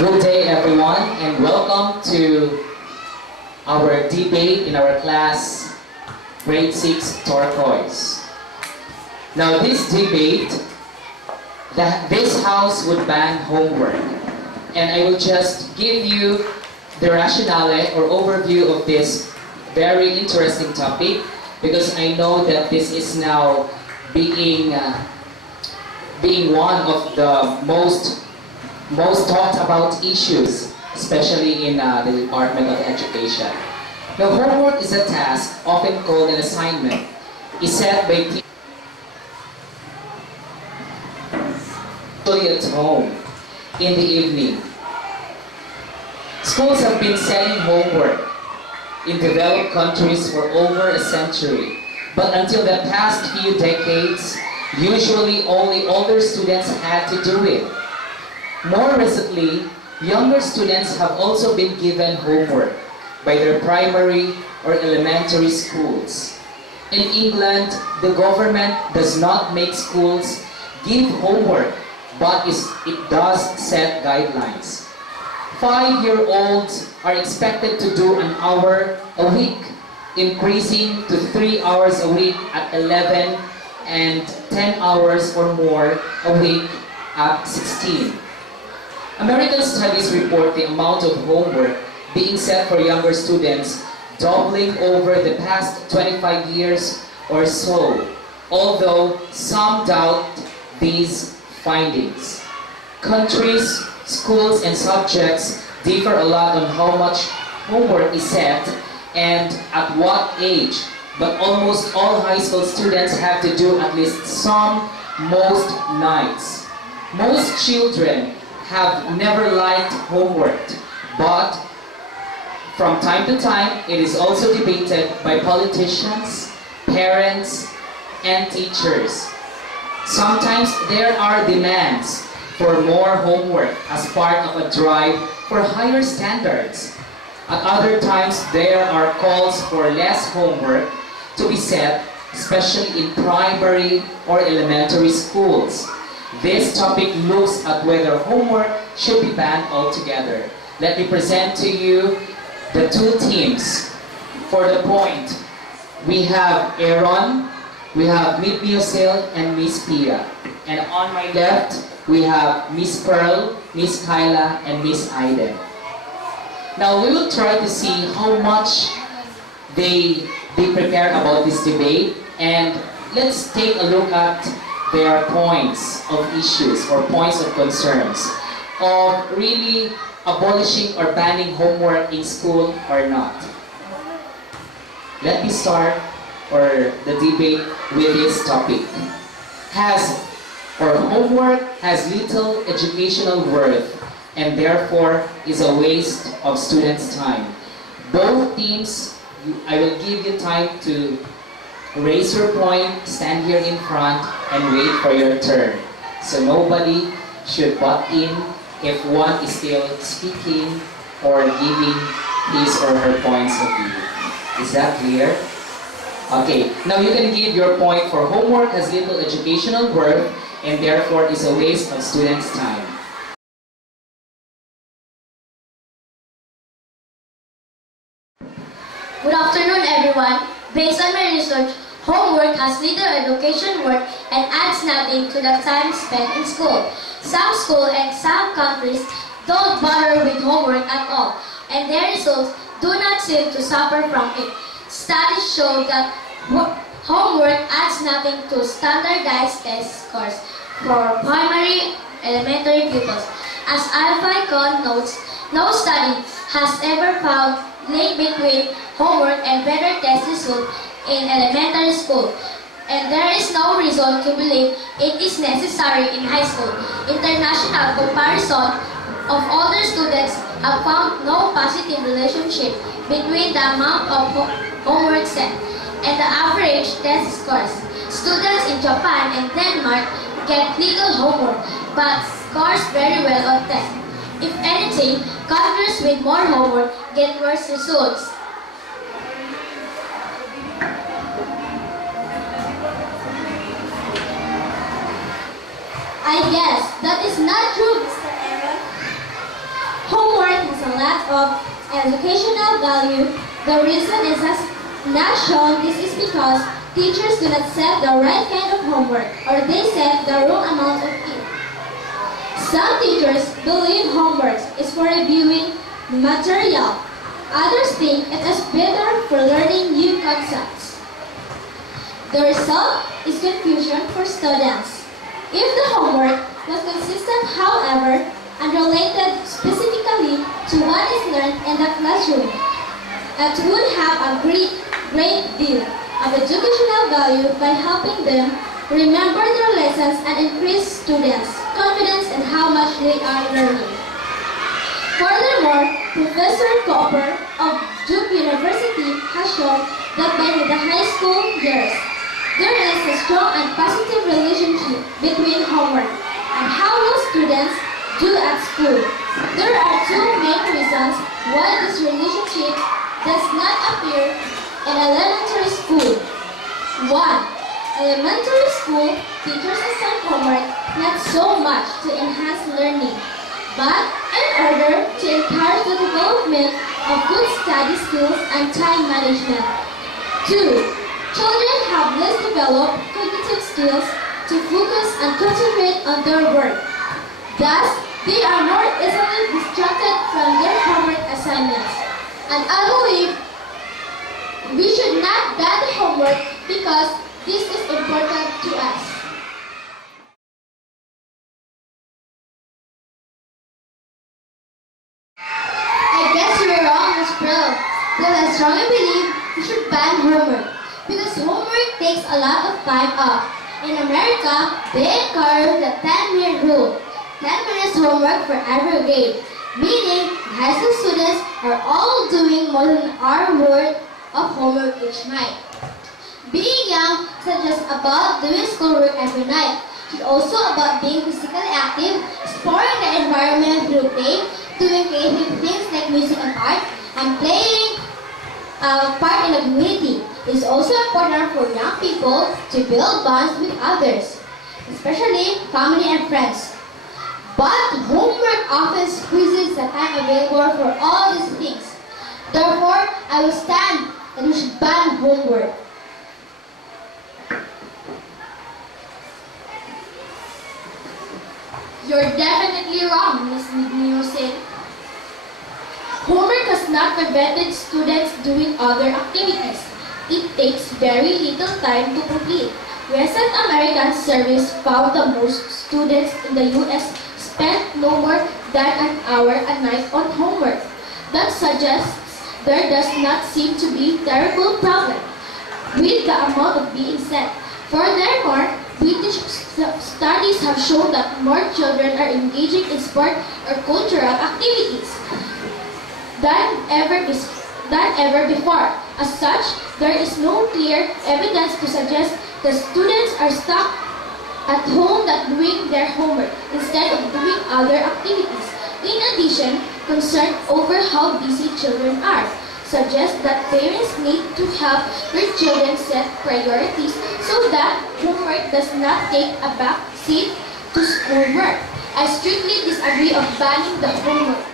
Good day everyone and welcome to our debate in our class grade 6 turquoise. Now this debate, this house would ban homework, and I will just give you the rationale or overview of this very interesting topic, because I know that this is now being one of the most talked about issues, especially in the Department of Education. Now, homework is a task, often called an assignment, is set by people at home in the evening. Schools have been selling homework in developed countries for over a century, but until the past few decades, usually only older students had to do it. More recently, younger students have also been given homework by their primary or elementary schools. In England, the government does not make schools give homework, but it does set guidelines. 5-year-olds are expected to do an hour a week, increasing to 3 hours a week at 11 and 10 hours or more a week at 16. American studies report the amount of homework being set for younger students doubling over the past 25 years or so, although some doubt these findings. Countries, schools, and subjects differ a lot on how much homework is set and at what age, but almost all high school students have to do at least some most nights. Most children have never liked homework, but from time to time it is also debated by politicians, parents, and teachers. Sometimes there are demands for more homework as part of a drive for higher standards. At other times there are calls for less homework to be set, especially in primary or elementary schools. This topic looks at whether homework should be banned altogether. Let me present to you the two teams. For the point, we have Aaron, we have Miss Miosil, and Miss Pia. And on my left, we have Miss Pearl, Miss Kyla, and Miss Aiden. Now we will try to see how much they prepare about this debate, and let's take a look at their points of issues or points of concerns of really abolishing or banning homework in school or not. Let me start the debate with this topic. Homework has little educational worth and therefore is a waste of students' time. Both teams, I will give you time to raise your point, stand here in front, and wait for your turn. So nobody should butt in if one is still speaking or giving his or her points of view. Is that clear? Okay, now you can give your point for homework has little educational worth and therefore is a waste of students' time. Good afternoon, everyone. Based on my research, homework has little education work and adds nothing to the time spent in school. Some schools and some countries don't bother with homework at all, and their results do not seem to suffer from it. Studies show that homework adds nothing to standardized test scores for primary elementary pupils. As Alpha Icon notes, no study has ever found link between homework and better test results in elementary school, and there is no reason to believe it is necessary in high school. International comparison of older students have found no positive relationship between the amount of homework set and the average test scores. Students in Japan and Denmark get little homework but scores very well on tests. If anything, countries with more homework get worse results. I guess that is not true, Mr. Aaron. Homework has a lot of educational value. The reason is as not shown this is because teachers do not set the right kind of homework or they set the wrong amount of it. Some teachers believe homework is for reviewing material. Others think it is better for learning new concepts. The result is confusion for students. If the homework was consistent, however, and related specifically to what is learned in the classroom, it would have a great deal of educational value by helping them remember their lessons and increase students' confidence in how much they are learning. Furthermore, Professor Cooper of Duke University has shown that by the high school years, there is a strong and positive relationship between homework and how well students do at school. There are two main reasons why this relationship does not appear in elementary school. 1. Elementary school teachers assign homework not so much to enhance learning, but in order to encourage the development of good study skills and time management. 2. Children have less developed cognitive skills to focus and concentrate on their work. Thus, they are more easily distracted from their homework assignments. And I believe we should not ban the homework because this is important to us. I guess you were wrong, Ms. Pearl. But I strongly believe we should ban homework because homework takes a lot of time off. In America, they encourage the 10-minute rule. 10 minutes homework for every grade, meaning high school students are all doing more than an hour worth of homework each night. Being young isn't just about doing schoolwork every night. It's also about being physically active, exploring the environment through play, doing creative things like music and art, and playing a part in the community. It's also important for young people to build bonds with others, especially family and friends. But homework often squeezes the time available for all these things. Therefore, I will stand that we should ban homework. You're definitely wrong, Ms. Nielsen. Homework has not prevented students doing other activities. It takes very little time to complete. Recent American surveys found that most students in the U.S. spend no more than an hour a night on homework. That suggests there does not seem to be a terrible problem with the amount of being said. Furthermore, British studies have shown that more children are engaging in sport or cultural activities than ever before. As such, there is no clear evidence to suggest that students are stuck at home that doing their homework instead of doing other activities. In addition, concern over how busy children are suggests that parents need to help their children set priorities so that homework does not take a back seat to schoolwork. I strictly disagree of banning the homework.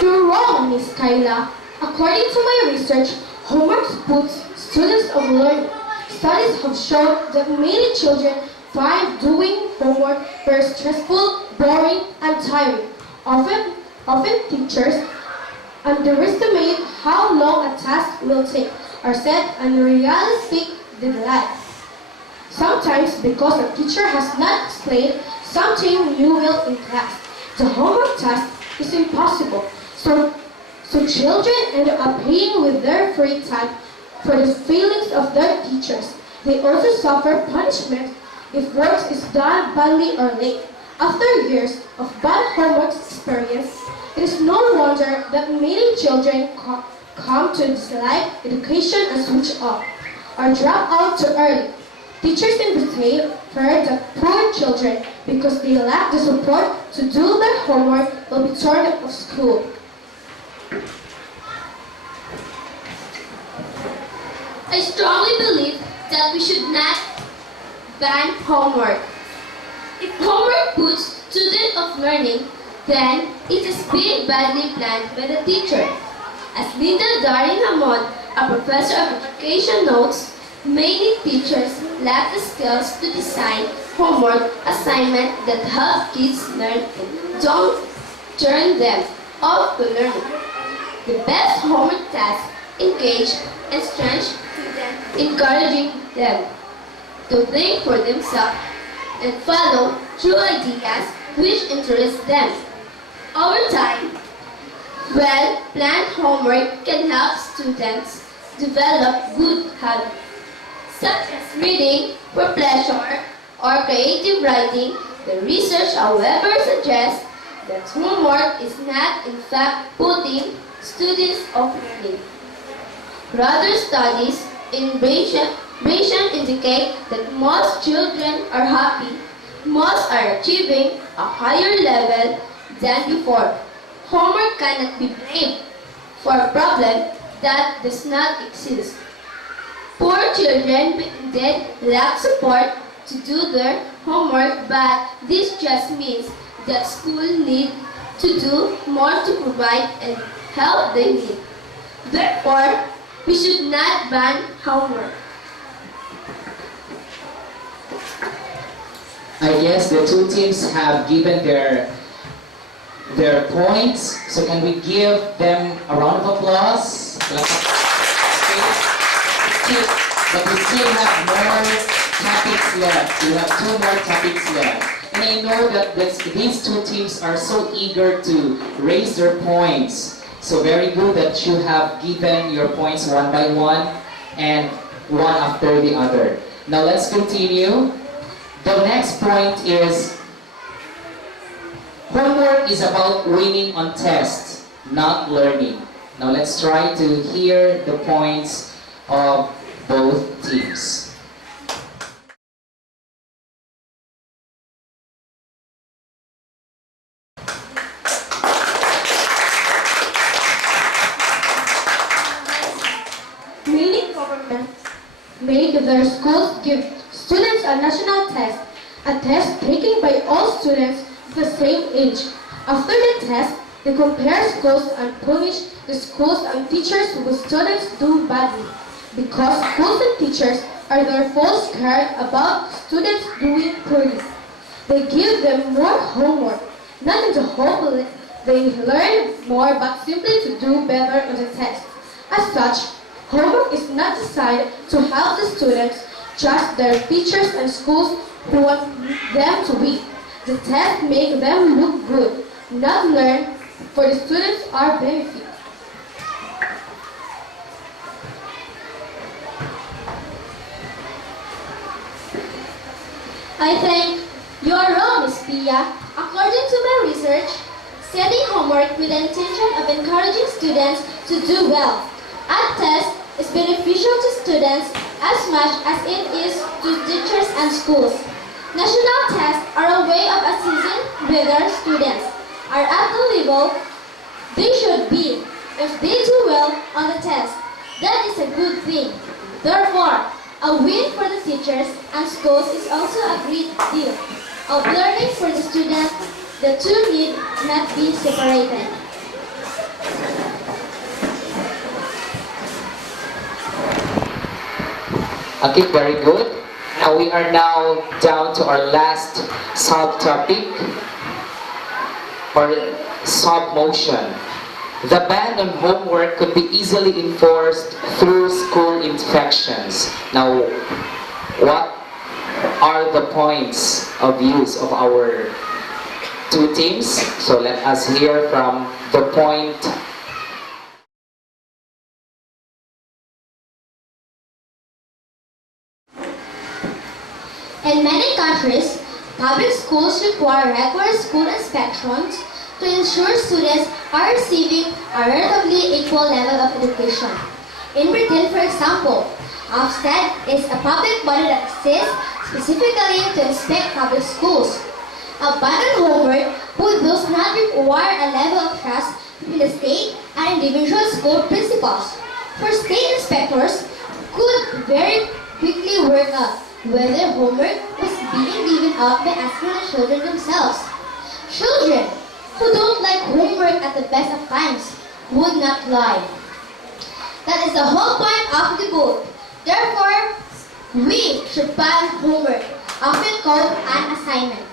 You're wrong, Miss Kyla. According to my research, homework puts students on learning. Studies have shown that many children find doing homework very stressful, boring, and tiring. Often teachers underestimate how long a task will take or set unrealistic deadlines. Sometimes because the teacher has not explained something new in class, the homework task is impossible. So children end up paying with their free time for the failings of their teachers. They also suffer punishment if work is done badly or late. After years of bad homework experience, it is no wonder that many children come to dislike education and switch off or drop out too early. Teachers in detail fear that poor children, because they lack the support to do their homework, will be turned out of school. I strongly believe that we should not ban homework. If homework puts students off learning, then it has been badly planned by the teacher. As little Darin Hamon, a professor of education, notes, many teachers lack the skills to design homework assignments that help kids learn and don't turn them off to learning. The best homework task engage and stretch students, encouraging them to think for themselves and follow true ideas which interest them. Over time, well-planned homework can help students develop good habits, such as reading for pleasure or creative writing. The research, however, suggests that homework is not in fact putting students off learning. Rather, studies in Russian indicate that most children are happy, most are achieving a higher level than before. Homework cannot be blamed for a problem that does not exist. Poor children indeed lack support to do their homework, but this just means that schools need to do more to provide and help they need. Therefore, we should not ban homework. I guess the two teams have given their points. So can we give them a round of applause? But we still have more topics left. We have two more topics left. And I know that these two teams are so eager to raise their points. So very good that you have given your points one by one and one after the other. Now let's continue. The next point is homework is about winning on tests, not learning. Now let's try to hear the points of both teams. Many governments make their schools give students a national test, a test taken by all students of the same age. After the test, they compare schools and punish the schools and teachers whose students do badly. Because schools and teachers are therefore scared about students doing poorly, they give them more homework, not in the hope they learn more, but simply to do better on the test. As such, homework is not designed to help the students, just their teachers and schools who want them to win. The test makes them look good, not learn, for the students are benefit. I think you are wrong, Ms. Pia. According to my research, setting homework with the intention of encouraging students to do well at tests is beneficial to students as much as it is to teachers and schools. National tests are a way of assessing whether students are at the level they should be. If they do well on the test, that is a good thing. Therefore, a win for the teachers and schools is also a great deal of learning for the students. The two need not be separated. Okay, very good. Now we are now down to our last subtopic or sub-motion. The ban on homework could be easily enforced through school inspections. Now, what are the points of views of our two teams? So let us hear from the point. In many countries, public schools require regular school inspections to ensure students are receiving a relatively equal level of education. In Britain, for example, Ofsted is a public body that exists specifically to inspect public schools. A ban on homework would thus not require a level of trust between the state and individual school principals. For state inspectors could very quickly work out whether homework was being given out by asking the children themselves. Children who don't like homework at the best of times would not lie. That is the whole point of the book. Therefore, we should ban homework, often called an assignment.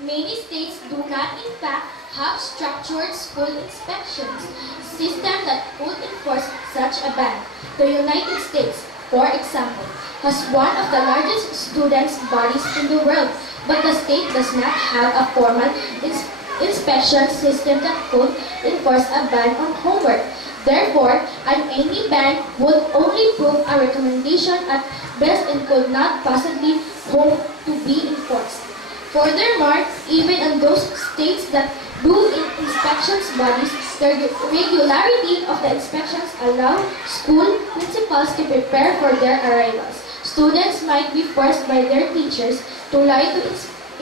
Many states do not in fact have structured school inspections, system that could enforce such a ban. The United States, for example, has one of the largest students' bodies in the world, but the state does not have a formal inspection system that could enforce a ban on homework. Therefore, any ban would only prove a recommendation at best and could not possibly hope to be enforced. Furthermore, even in those states that do inspections bodies, the regularity of the inspections allow school principals to prepare for their arrivals. Students might be forced by their teachers to lie to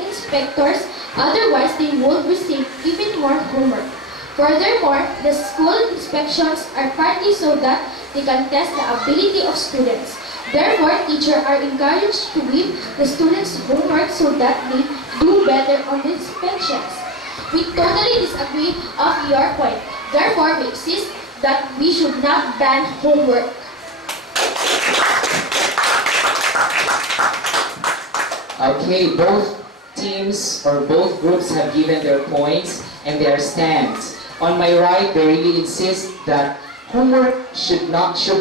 inspectors, otherwise they would receive even more homework. Furthermore, the school inspections are partly so that they can test the ability of students. Therefore, teachers are encouraged to give the students homework so that they do better on the inspections. We totally disagree of your point. Therefore, we insist that we should not ban homework. Okay, both teams or both groups have given their points and their stands. On my right, they really insist that homework should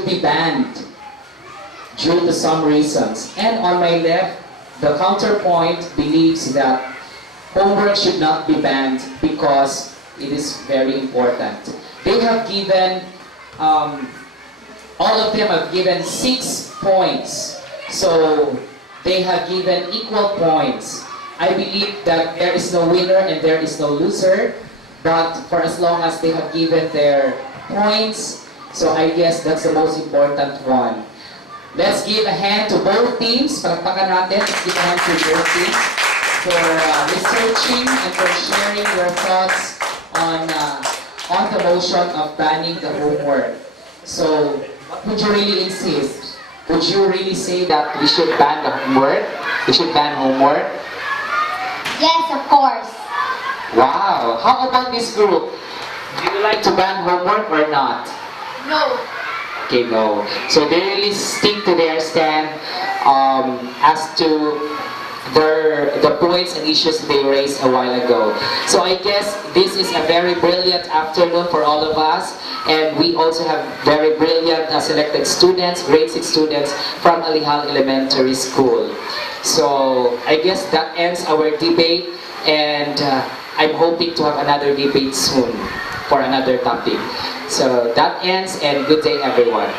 be banned due to some reasons. And on my left, the counterpoint believes that homework should not be banned because it is very important. They have given, all of them have given 6 points. So they have given equal points. I believe that there is no winner and there is no loser, but for as long as they have given their points, so I guess that's the most important one. Let's give a hand to both teams. Palakpakan natin. Let's give a hand to both teams for researching and for sharing your thoughts on the motion of banning the homework. So, what would you really insist? Would you really say that we should ban the homework? We should ban homework? Yes, of course. Wow! How about this group? Do you like to ban homework or not? No. Okay, no. So they really stick to their stand as to the points and issues they raised a while ago. So I guess this is a very brilliant afternoon for all of us, and we also have very brilliant selected students, grade 6 students from Alihal Elementary School. So I guess that ends our debate, and I'm hoping to have another debate soon for another topic. So that ends, and good day everyone.